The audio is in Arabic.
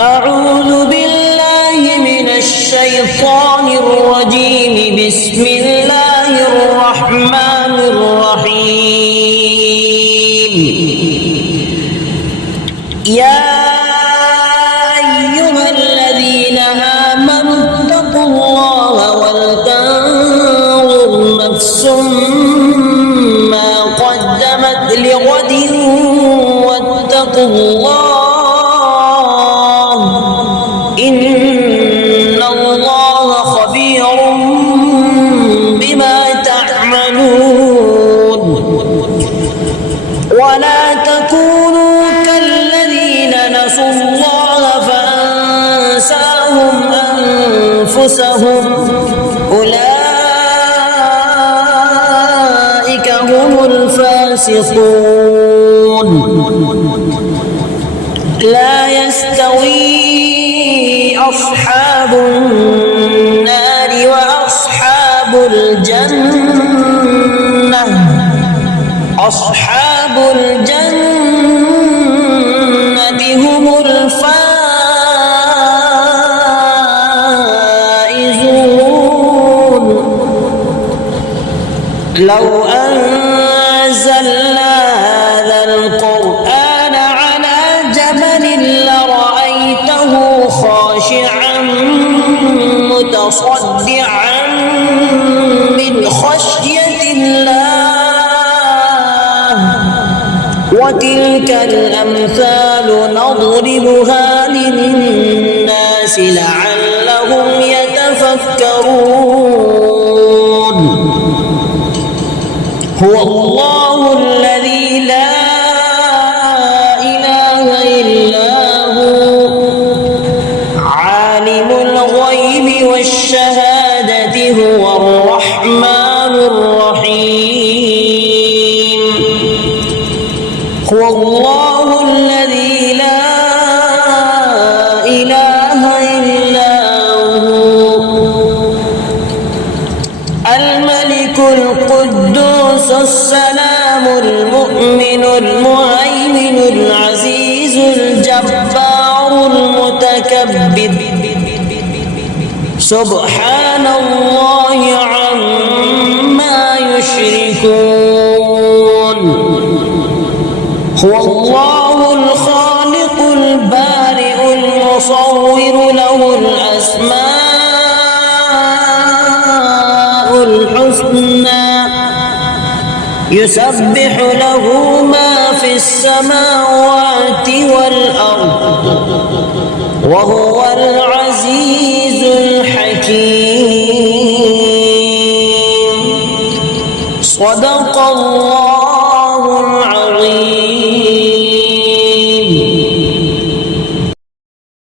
أعوذ بالله من الشيطان الرجيم. بسم الله الرحمن الرحيم. يا أيها الذين آمنوا اتقوا الله ولتنظر نفس ما قدمت لغد واتقوا الله إن الله خبير بما تعملون. ولا تكونوا كالذين نسوا الله فأنساهم أنفسهم أولئك هم الفاسقون. لا يستوي أصحاب النار وأصحاب الجنة. أصحاب الجنة هم الفائزون. لو أنزلنا هذا القرآن على جبل لرأيته خاشعا متصدعا من خشية الله. وتلك الأمثال نضربها للناس لعلهم يتفكرون. هو الله الذي لا إله إلا هو عالم الغيب والشهادة هو الرحمن الرحيم. هو الله الذي لا إله إلا هو الملك القدوس السلام المؤمن المهيمن العزيز الجبار المتكبر. سبحان الله عما يشركون. هو الله الخالق البارئ المصور له الأسماء الحسنى يسبح له ما في السماوات والأرض وهو العزيز الحكيم. صدق الله